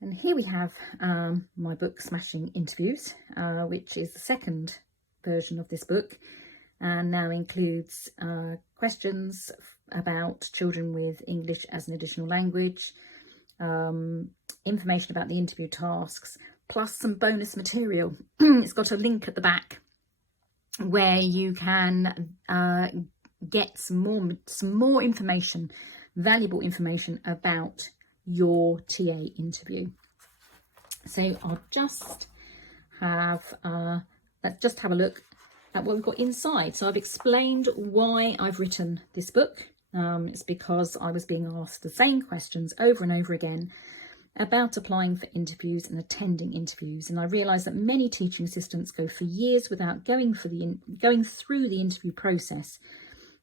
And here we have my book, Smashing Interviews, which is the second version of this book, and now includes questions about children with English as an additional language, information about the interview tasks, plus some bonus material. It's got a link at the back where you can get some more information, valuable information about your TA interview. So I'll just have let's just have a look at what we've got inside. So I've explained why I've written this book. It's because I was being asked the same questions over and over again about applying for interviews and attending interviews, and I realised that many teaching assistants go for years without going through the interview process.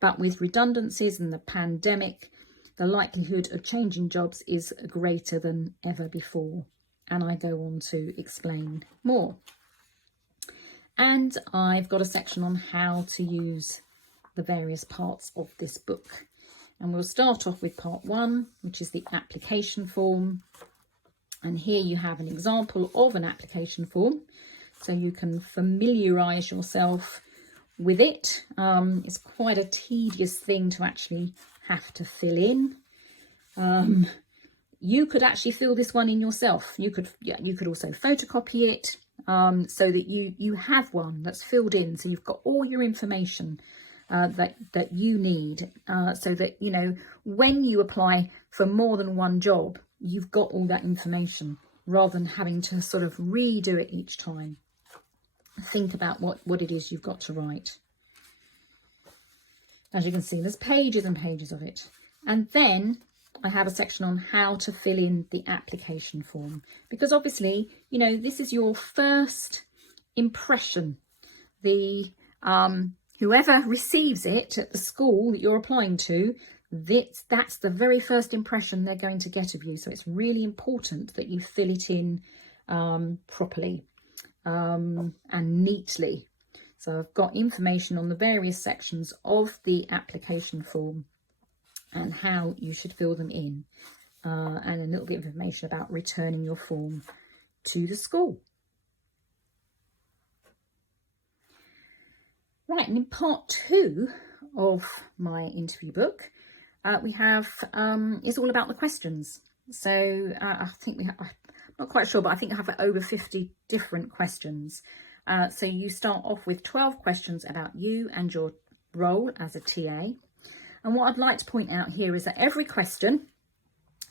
But with redundancies and the pandemic, the likelihood of changing jobs is greater than ever before. And I go on to explain more. And I've got a section on how to use the various parts of this book. And we'll start off with part 1, which is the application form. And here you have an example of an application form, so you can familiarise yourself with it. It's quite a tedious thing to actually have to fill in. You could actually fill this one in yourself. You could also photocopy it so that you have one that's filled in, so you've got all your information that you need, so that, you know, when you apply for more than one job, you've got all that information, rather than having to sort of redo it each time. Think about what it is you've got to write. As you can see, there's pages and pages of it. And then I have a section on how to fill in the application form, because obviously, you know, this is your first impression. The whoever receives it at the school that you're applying to, that's the very first impression they're going to get of you. So it's really important that you fill it in properly and neatly. So I've got information on the various sections of the application form and how you should fill them in, and a little bit of information about returning your form to the school. Right, and in part 2 of my interview book, we have, it's all about the questions. So I think I'm not quite sure, but I think I have over 50 different questions. So you start off with 12 questions about you and your role as a TA. And what I'd like to point out here is that every question,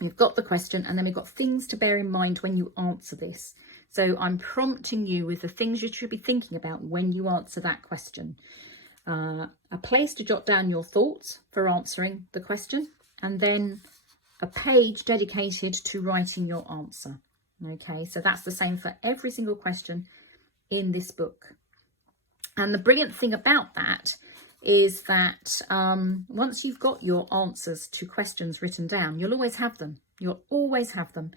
you've got the question, and then we've got things to bear in mind when you answer this. So I'm prompting you with the things you should be thinking about when you answer that question. A place to jot down your thoughts for answering the question, and then a page dedicated to writing your answer. Okay, so that's the same for every single question in this book. And the brilliant thing about that is that once you've got your answers to questions written down, you'll always have them. You'll always have them.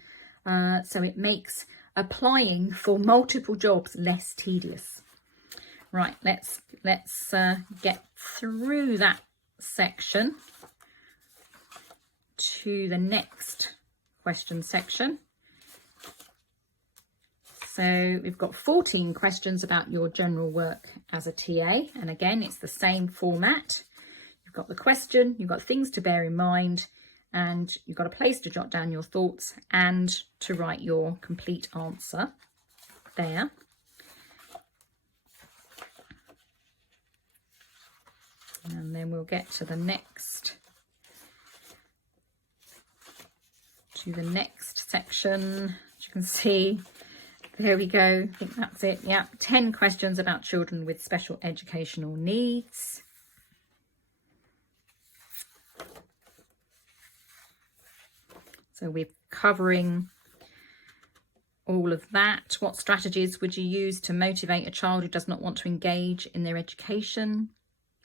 So it makes applying for multiple jobs less tedious. Right, let's get through that section to the next question section. So we've got 14 questions about your general work as a TA. And again, it's the same format. You've got the question, you've got things to bear in mind, and you've got a place to jot down your thoughts and to write your complete answer there. And then we'll get to the next section. As you can see, there we go. I think that's it. Yeah, 10 questions about children with special educational needs. So we're covering all of that. What strategies would you use to motivate a child who does not want to engage in their education?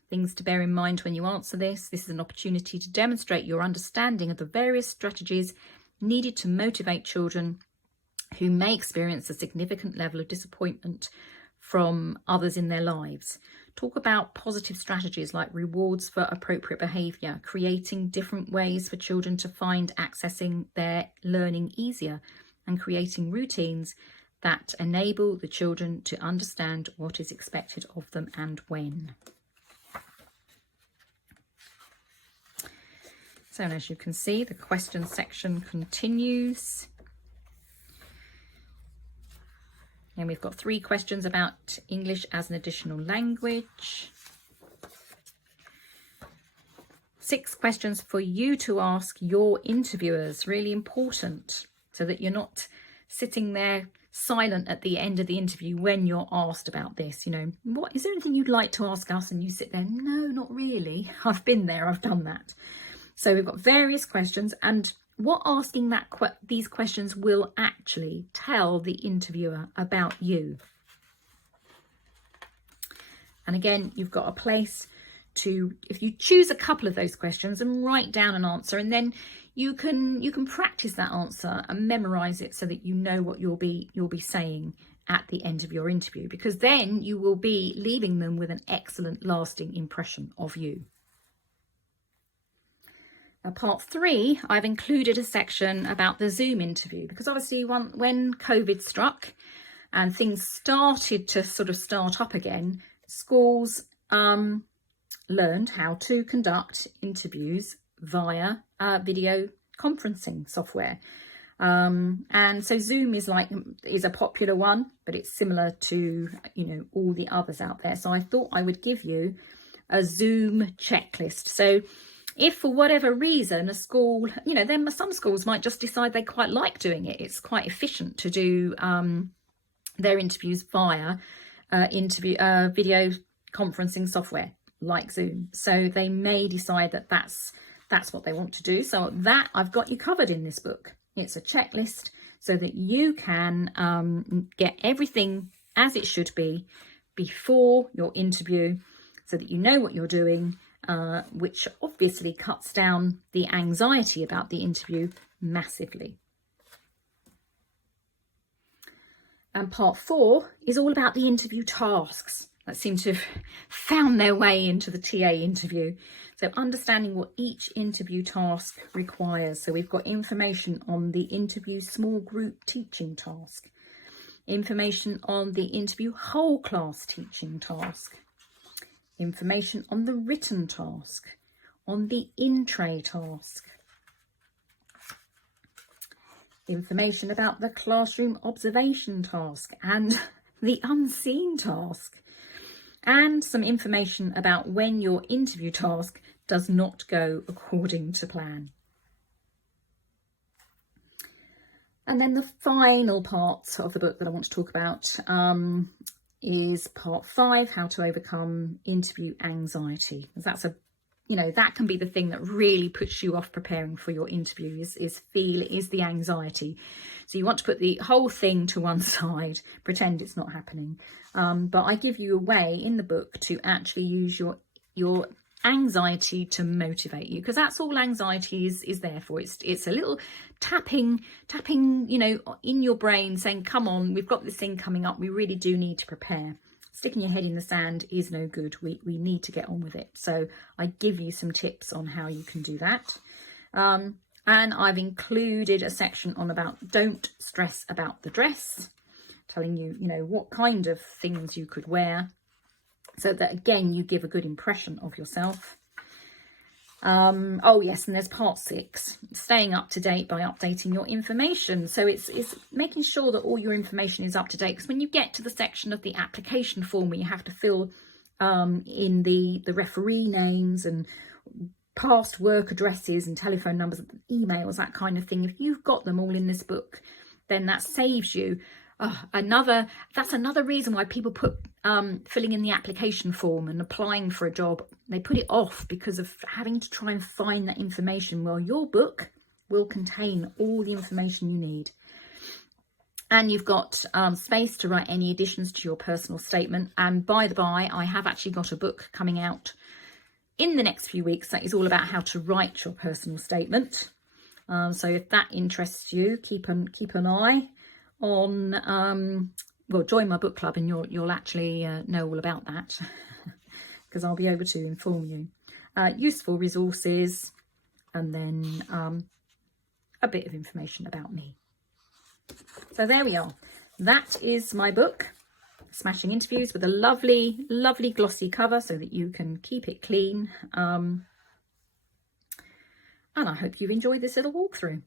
Things to bear in mind when you answer this. This is an opportunity to demonstrate your understanding of the various strategies needed to motivate children who may experience a significant level of disappointment from others in their lives. Talk about positive strategies like rewards for appropriate behaviour, creating different ways for children to find accessing their learning easier, and creating routines that enable the children to understand what is expected of them and when. So as you can see, the question section continues. And we've got 3 questions about English as an additional language. 6 questions for you to ask your interviewers, really important, so that you're not sitting there silent at the end of the interview when you're asked about this. You know, what is there anything you'd like to ask us? And you sit there, no, not really. I've been there, I've done that. So we've got various questions, and what asking these questions will actually tell the interviewer about you. And again, you've got a place to, if you choose a couple of those questions and write down an answer, and then you can practice that answer and memorize it so that you know what you'll be saying at the end of your interview, because then you will be leaving them with an excellent lasting impression of you. Part 3, I've included a section about the Zoom interview, because obviously when COVID struck and things started to sort of start up again, schools learned how to conduct interviews via video conferencing software. And so Zoom is a popular one, but it's similar to, you know, all the others out there. So I thought I would give you a Zoom checklist. So if for whatever reason a school, you know, then some schools might just decide they quite like doing it. It's quite efficient to do their interviews via video conferencing software like Zoom. So they may decide that that's what they want to do. So that I've got you covered in this book. It's a checklist so that you can get everything as it should be before your interview, so that you know what you're doing, which obviously cuts down the anxiety about the interview massively. And part 4 is all about the interview tasks that seem to have found their way into the TA interview. So understanding what each interview task requires. So we've got information on the interview small group teaching task, information on the interview whole class teaching task, information on the written task, on the in-tray task, information about the classroom observation task and the unseen task, and some information about when your interview task does not go according to plan. And then the final part of the book that I want to talk about is part 5, how to overcome interview anxiety. That's that can be the thing that really puts you off preparing for your interview is the anxiety. So you want to put the whole thing to one side, pretend it's not happening. But I give you a way in the book to actually use your anxiety to motivate you, because that's all anxiety is there for. It's a little tapping, in your brain saying, come on, we've got this thing coming up. We really do need to prepare. Sticking your head in the sand is no good. We need to get on with it. So I give you some tips on how you can do that. And I've included a section on about don't stress about the dress, telling you, what kind of things you could wear, so that again, you give a good impression of yourself. Oh yes, and there's part 6, staying up to date by updating your information. So it's making sure that all your information is up to date, because when you get to the section of the application form where you have to fill in the referee names and past work addresses and telephone numbers, emails, that kind of thing, if you've got them all in this book, then that saves you that's another reason why people put filling in the application form and applying for a job, they put it off because of having to try and find that information. Well, your book will contain all the information you need, and you've got space to write any additions to your personal statement. And by the by, I have actually got a book coming out in the next few weeks that is all about how to write your personal statement. So if that interests you, keep an eye on join my book club, and you'll actually know all about that, because I'll be able to inform you. Useful resources, and then a bit of information about me. So there we are. That is my book, Smashing Interviews, with a lovely, lovely glossy cover so that you can keep it clean. And I hope you've enjoyed this little walkthrough.